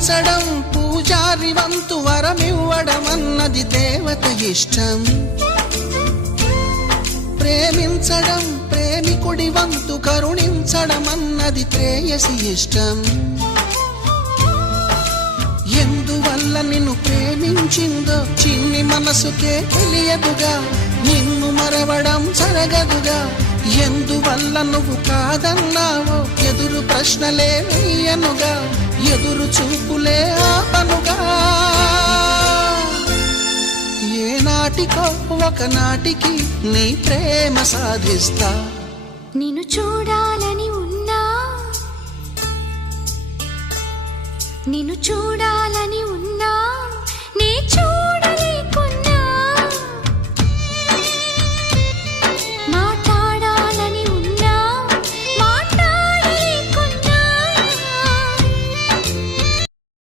పూజించడం పూజారి వంతు వరమివ్వడం అన్నది దేవత ఇష్టం. ప్రేమించడం ప్రేమికుడి వంతు కరుణించడం అన్నది ప్రేయసి ఇష్టం. ఎందువల్ల నిన్ను ప్రేమించిందో చిన్ని మనసుకే తెలియదుగా, నిన్ను మరవడం జరగదుగా. ఎందువల్ల నువ్వు కాదన్నావో ఎదురు ప్రశ్నలే వేయనుగా, ఎదురు చూపులే ఆపనుగా. ఏనాటికో ఒకనాటికి నీ ప్రేమ సాధిస్తా. నిన్ను చూడాలని ఉన్నా, నిన్ను చూడాలని ఉన్నా, నీ